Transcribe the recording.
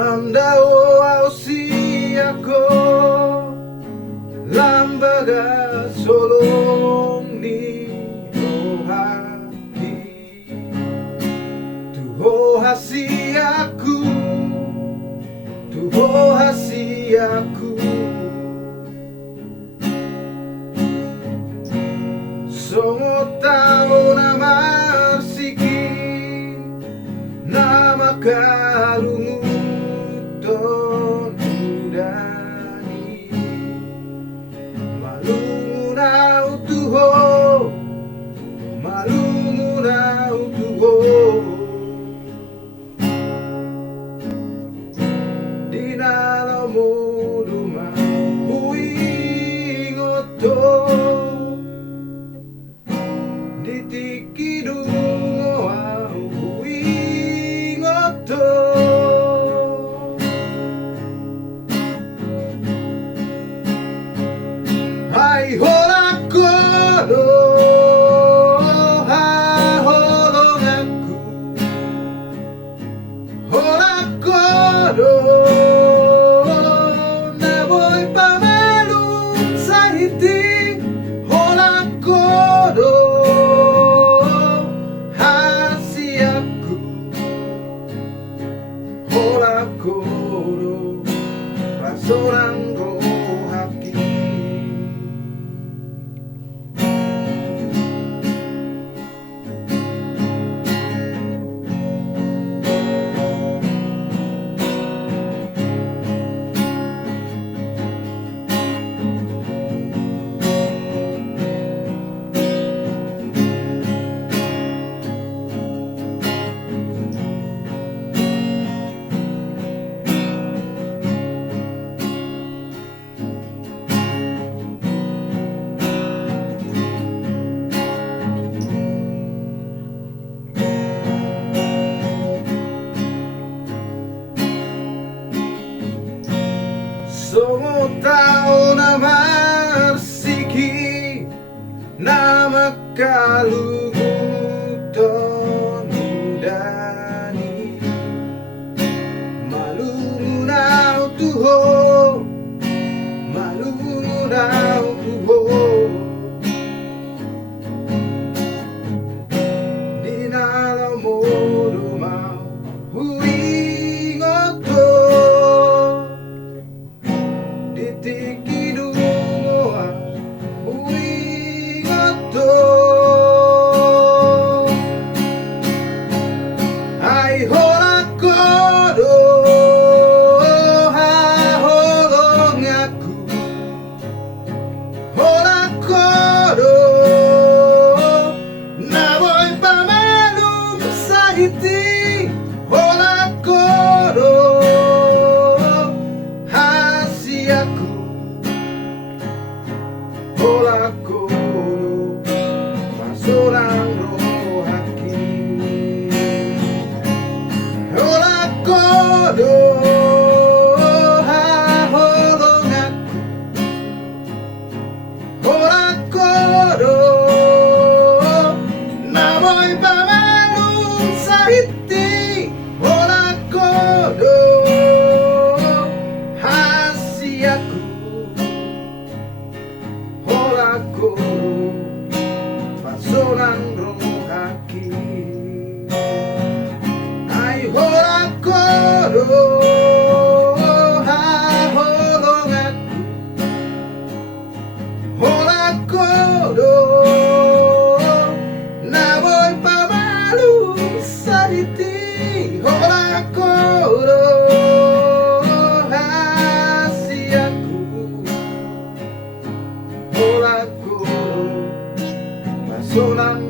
Mandao ao siako lambaga solong ni rohaki tuho hasiaku songo tao na marsiki na makalumuton udani malungu na utuho dinala mo dumahuingoto ditikidungo ang huingoto ay holakoro haholong aku holakoro naboy pamalung sa hiti holakoro hasiaku holakoro rasorang rohaki songo tao na marsiki na makalumuton udani malungu na utuho dinala mo dumahuingoto ditikidungo ang huingoto ay holakoro haholong aku holakoro naboy pamalung sa hiti holakoro hasiaku holakoro rasorang rohaki holakoro haholong aku holakoro naboy pamalung sa hiti holakoro hasiaku holakoro rasorang rohaki ay holakoro haholong aku holakoro naboy pamalung sa hiti holakoro hasiaku holakoro rasorang